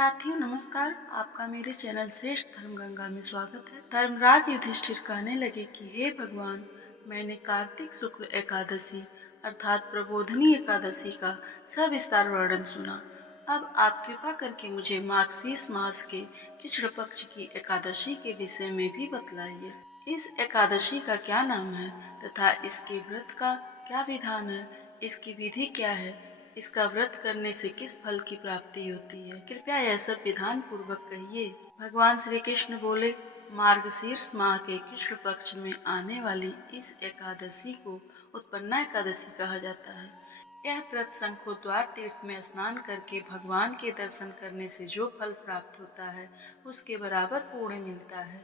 साथियों नमस्कार, आपका मेरे चैनल श्रेष्ठ धर्म गंगा में स्वागत है। धर्मराज युधिष्ठिर कहने लगे कि हे भगवान, मैंने कार्तिक शुक्ल एकादशी अर्थात प्रबोधनी एकादशी का सविस्तार वर्णन सुना। अब आप कृपा करके मुझे मार्गशीर्ष मास के कृष्ण पक्ष की एकादशी के विषय में भी बतलाइए। इस एकादशी का क्या नाम है तथा इसके व्रत का क्या विधान है, इसकी विधि क्या है, इसका व्रत करने से किस फल की प्राप्ति होती है, कृपया यह सब विधान पूर्वक कहिए। भगवान श्री कृष्ण बोले, मार्गशीर्ष माह के कृष्ण पक्ष में आने वाली इस एकादशी को उत्पन्ना एकादशी कहा जाता है। यह व्रत शंखोद्वार तीर्थ में स्नान करके भगवान के दर्शन करने से जो फल प्राप्त होता है उसके बराबर पुण्य मिलता है।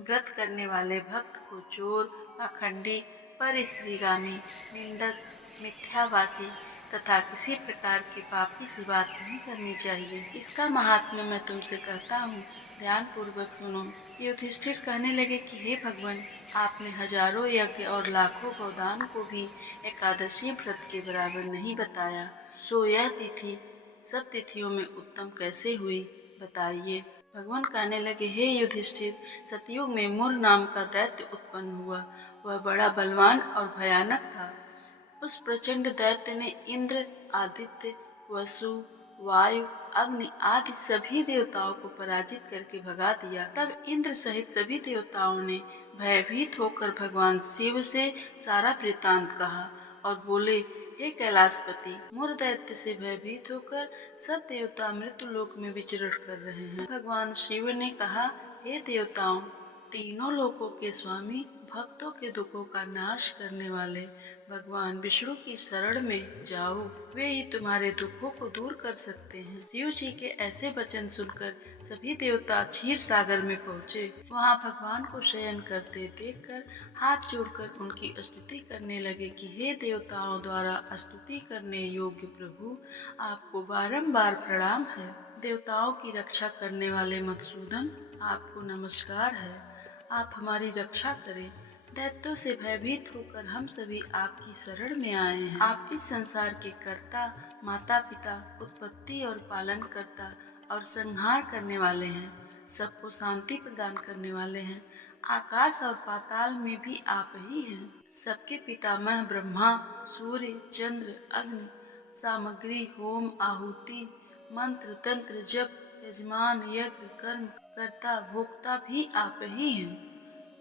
व्रत करने वाले भक्त को चोर, पाखंडी, परस्त्रीगामी, निंदक, मिथ्यावादी तथा किसी प्रकार के पापी से बात नहीं करनी चाहिए। इसका महात्म्य मैं तुमसे कहता हूँ, ध्यान पूर्वक सुनो। युधिष्ठिर कहने लगे कि हे भगवान, आपने हजारों यज्ञ और लाखों गोदान को भी एकादशी व्रत के बराबर नहीं बताया, सो यह तिथि सब तिथियों में उत्तम कैसे हुई, बताइए। भगवान कहने लगे, हे युधिष्ठिर, सतयुग में मूर नाम का दैत्य उत्पन्न हुआ। वह बड़ा बलवान और भयानक था। उस प्रचंड दैत्य ने इंद्र, आदित्य, वसु, वायु, अग्नि आदि सभी देवताओं को पराजित करके भगा दिया। तब इंद्र सहित सभी देवताओं ने भयभीत होकर भगवान शिव से सारा वृत्तांत कहा और बोले, हे कैलाशपति, मूर दैत्य से भयभीत होकर सब देवता मृत्यु लोक में विचरण कर रहे हैं। भगवान शिव ने कहा, हे देवताओं, तीनों लोकों के स्वामी, भक्तों के दुखों का नाश करने वाले भगवान विष्णु की शरण में जाओ, वे ही तुम्हारे दुखों को दूर कर सकते हैं। शिव जी के ऐसे वचन सुनकर सभी देवता क्षीर सागर में पहुँचे। वहाँ भगवान को शयन करते देखकर हाथ जोड़कर उनकी स्तुति करने लगे कि हे देवताओं द्वारा स्तुति करने योग्य प्रभु, आपको बारंबार प्रणाम है। देवताओं की रक्षा करने वाले मधुसूदन, आपको नमस्कार है। आप हमारी रक्षा करें। दैत्यों से भयभीत होकर हम सभी आपकी शरण में आए हैं। आप इस संसार के कर्ता, माता पिता, उत्पत्ति और पालन करता और संहार करने वाले हैं। सबको शांति प्रदान करने वाले हैं। आकाश और पाताल में भी आप ही हैं। सबके पितामह ब्रह्मा, सूर्य, चंद्र, अग्नि, सामग्री, होम, आहुति, मंत्र, तंत्र, जप, यजमान, यज्ञ, कर्म, कर्ता, भोक्ता भी आप ही हैं।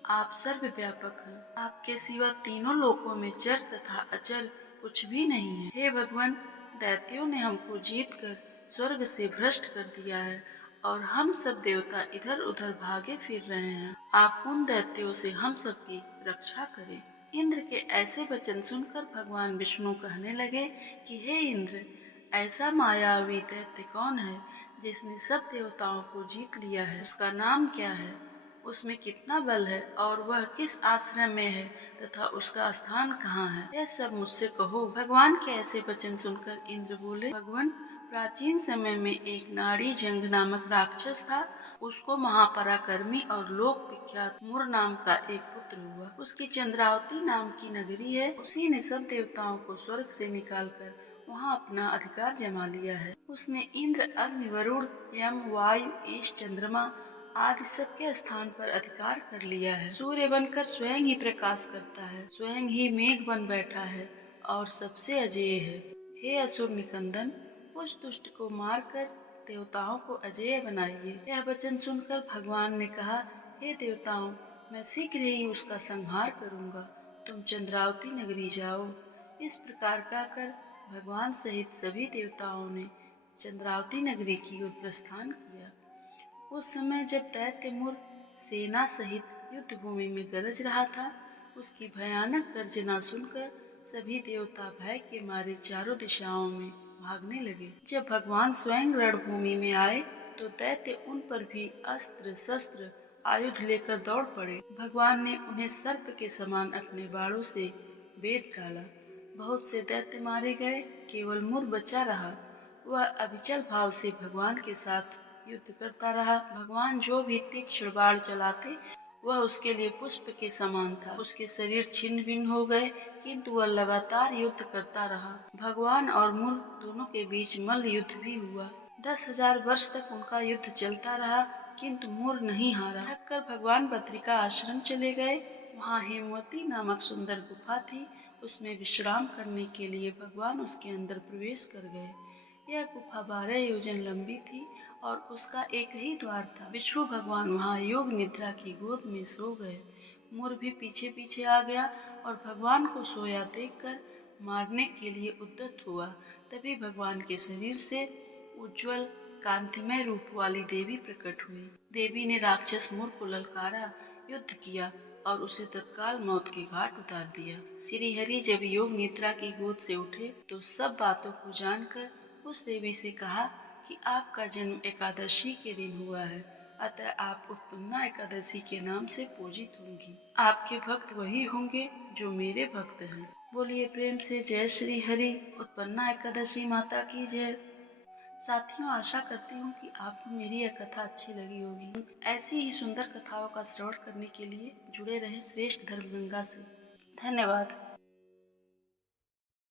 आप सर्वव्यापक हैं। आपके सिवा तीनों लोकों में चर तथा अचर कुछ भी नहीं है। हे भगवान, दैत्यों ने हमको जीतकर स्वर्ग से भ्रष्ट कर दिया है और हम सब देवता इधर उधर भागे फिर रहे हैं। आप उन दैत्यों से हम सबकी रक्षा करें। इंद्र के ऐसे वचन सुनकर भगवान विष्णु कहने लगे कि हे इंद्र, ऐसा मायावी दैत्य कौन है जिसने सब देवताओं को जीत लिया है? उसका नाम क्या है? उसमें कितना बल है और वह किस आश्रम में है तथा उसका स्थान कहाँ है? यह सब मुझसे कहो। भगवान के ऐसे वचन सुनकर इंद्र बोले, भगवान, प्राचीन समय में एक नाड़ी जंग नामक राक्षस था। उसको महापराक्रमी और लोक विख्यात मूर नाम का एक पुत्र हुआ। उसकी चंद्रावती नाम की नगरी है। उसी ने सब देवताओं को स्वर्ग से निकालकर वहाँ अपना अधिकार जमा लिया है। उसने इंद्र, अग्नि, वरुण, यम, वायु, ईश, चंद्रमा आदि सबके स्थान पर अधिकार कर लिया है। सूर्य बनकर स्वयं ही प्रकाश करता है, स्वयं ही मेघ बन बैठा है और सबसे अजेय है। हे असुर निकंदन, उस दुष्ट को मारकर देवताओं को अजेय बनाइए। यह वचन सुनकर भगवान ने कहा, हे देवताओं, मैं शीघ्र ही उसका संहार करूंगा। तुम चंद्रावती नगरी जाओ। इस प्रकार कहकर भगवान सहित सभी देवताओं ने चंद्रावती नगरी की ओर प्रस्थान किया। उस समय जब दैत्य मूर सेना सहित युद्ध भूमि में गरज रहा था, उसकी भयानक गर्जना सुनकर सभी देवता भय के मारे चारों दिशाओं में भागने लगे। जब भगवान स्वयं रणभूमि में आए तो दैत्य उन पर भी अस्त्र शस्त्र आयुध लेकर दौड़ पड़े। भगवान ने उन्हें सर्प के समान अपने बाणों से बेध डाला। बहुत से दैत्य मारे गए, केवल मूर बचा रहा। वह अविचल भाव से भगवान के साथ युद्ध करता रहा। भगवान जो भी तीक्ष्ण बाण चलाते वह उसके लिए पुष्प के समान था। उसके शरीर छिन्न भिन्न हो गए, किंतु वह लगातार युद्ध करता रहा। भगवान और मूर दोनों के बीच मल्ल युद्ध भी हुआ। 10,000 वर्ष तक उनका युद्ध चलता रहा, किंतु मोर नहीं हारा। थककर भगवान बद्रिका आश्रम चले गए। वहाँ हेमवती नामक सुंदर गुफा थी। उसमें विश्राम करने के लिए भगवान उसके अंदर प्रवेश कर गए। यह गुफा 12 योजन लंबी थी और उसका एक ही द्वार था। विष्णु भगवान वहाँ योग निद्रा की गोद में सो गए। मोर भी पीछे पीछे आ गया और भगवान को सोया देखकर मारने के लिए उद्यत हुआ। तभी भगवान के शरीर से उज्जवल कांतिमय रूप वाली देवी प्रकट हुई। देवी ने राक्षस मोर को ललकारा, युद्ध किया और उसे तत्काल मौत के घाट उतार दिया। श्री हरि जब योग निद्रा की गोद से उठे तो सब बातों को जानकर उस देवी से कहा कि आपका जन्म एकादशी के दिन हुआ है, अतः आप उत्पन्ना एकादशी के नाम से पूजित होंगी। आपके भक्त वही होंगे जो मेरे भक्त हैं। बोलिए प्रेम से जय श्री हरि। उत्पन्ना एकादशी माता की जय। साथियों, आशा करती हूँ कि आपको मेरी यह कथा अच्छी लगी होगी। ऐसी ही सुंदर कथाओं का श्रवण करने के लिए जुड़े रहें श्रेष्ठ धर्मगंगा से। धन्यवाद।